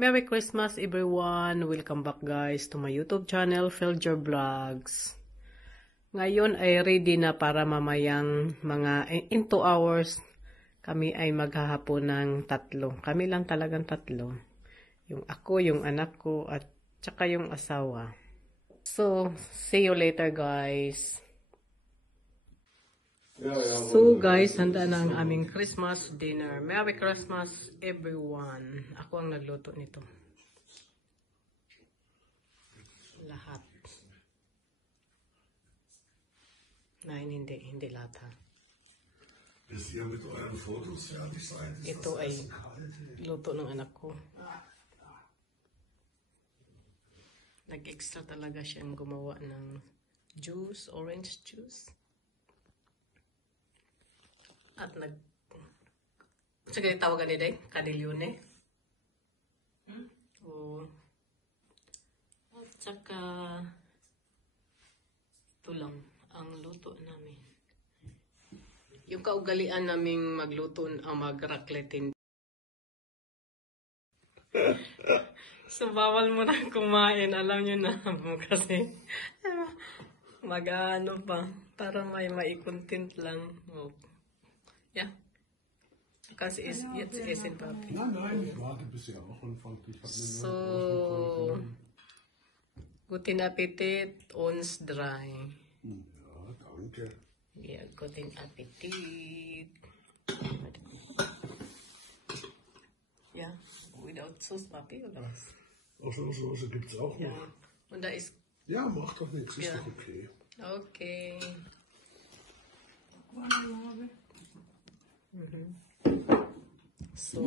Merry Christmas everyone! Welcome back guys to my YouTube channel, Felger Vlogs. Ngayon ay ready na para mamayang mga in 2 hours kami ay maghahapon ng 3. Kami lang talagang 3. Yung ako, yung anak ko at saka yung asawa. So, see you later guys. So guys, handa na ang aming Christmas dinner. Merry Christmas everyone. Ako ang nagluto nito. Lahat. Nein, hindi lahat ha. Ito ay luto ng anak ko. Nag-extra talaga siyang gumawa ng juice, orange juice. At sige, tawagan ni Day, kadilyone. O, at saka, ito lang, ang luto namin. Yung kaugalian naming magluto, mag-racletin. So, bawal mo na kumain, alam nyo na, kasi, mag-ano pa, para may maikontent lang. Ja. Du kannst jetzt essen, Papi. Nein, ich warte bis ihr auch anfangt. So, guten Appetit, uns 3. Ja, danke. Ja, guten Appetit. Ja, without Sauce, Papi, oder was? Ach so, Soße gibt's auch noch. Ja. Und da ist... Ja, macht doch nichts, ist ja. doch okay. Okay. So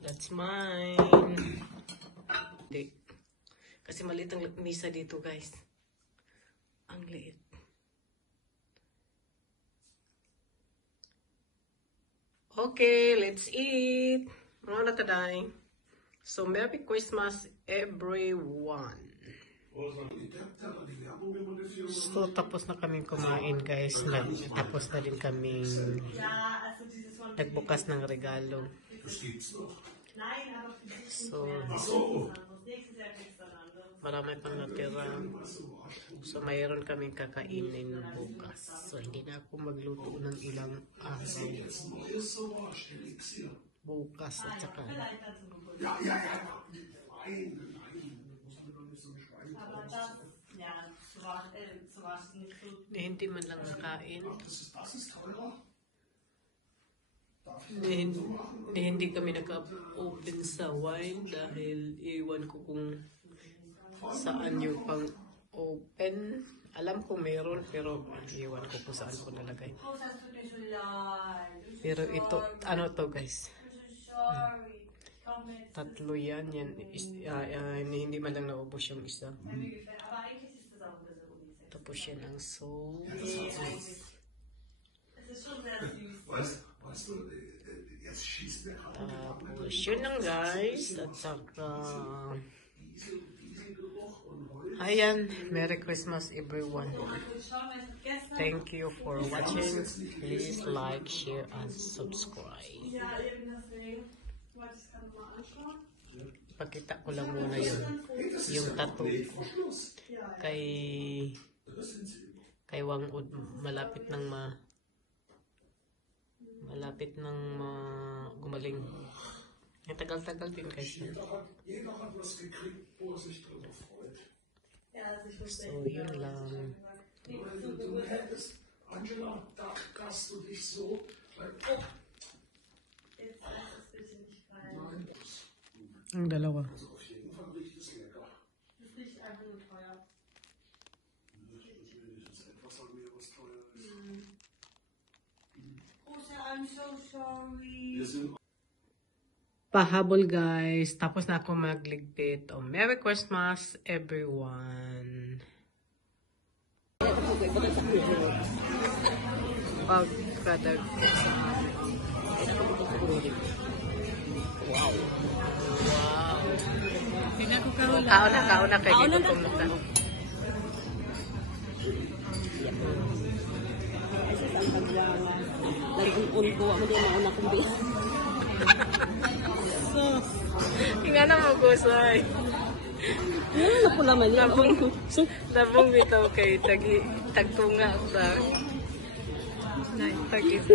that's mine. Hindi. Kasi maliit ang misa dito guys. Ang liit. Okay, let's eat. Mga nataday. So Merry Christmas everyone. So, tapos na kaming kumain guys. Tapos na din kaming nagbukas ng regalo. So, marami pang natira. So, mayroon kaming kakainin bukas. So, hindi na ako magluto ng ilang araw. Bukas at saka. Hindi man lang nakain. Hindi kami naka-open sa wine dahil iwan ko kung saan yung pang-open. Alam ko meron pero iwan ko kung saan ko nalagay. Pero ito, ano to guys? 3 yan. Hindi man lang naubos yung isa. Tapos yan ang sauce. Tapos yun lang guys. At saka ayan, Merry Christmas everyone. Thank you for watching. Please like, share, and subscribe. Pakita ko lang muna yung tattoo kay Wangud malapit nang gumaling. Ang tagal-tagal din guys. So yun lang. Ang dalawa. I'm so sorry. Pahabol guys. Tapos na ako magligpit. Oh, Merry Christmas everyone. Pagkadag. Wow. Kauna kay dito kung nagtano. Nag-un ko, ako din mauna kong bilang. So, nga na mag-usay. Ano pula man yan? Labong bitaw kay tagtunga ta. Naitag is